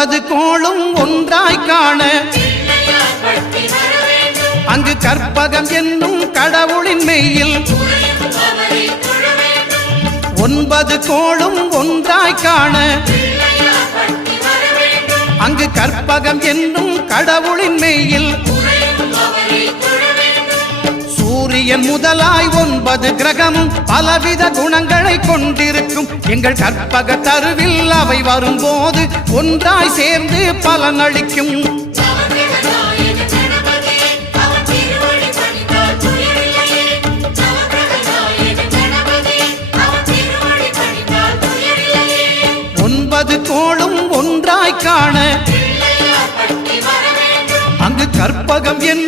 9 கோளும் ஒன்றாய் காண அங்கு கற்பகம் என்னும் கடவுளின் மெய்யில் 9 கோளும் ஒன்றாய் காண அங்கு கற்பகம் என்னும் கடவுளின் மெய்யில் சூரியன் முதலாய் 9 கிரகமும் பலவித குணங்களை கொண்டிருக்கும் எங்கள் கற்பக தருவில் அவை வரும்போது ஒன்றாய் சேர்ந்து பலனளிக்கும். கோளும் ஒன்றாய் காண அங்கு கற்பகம் என்னும்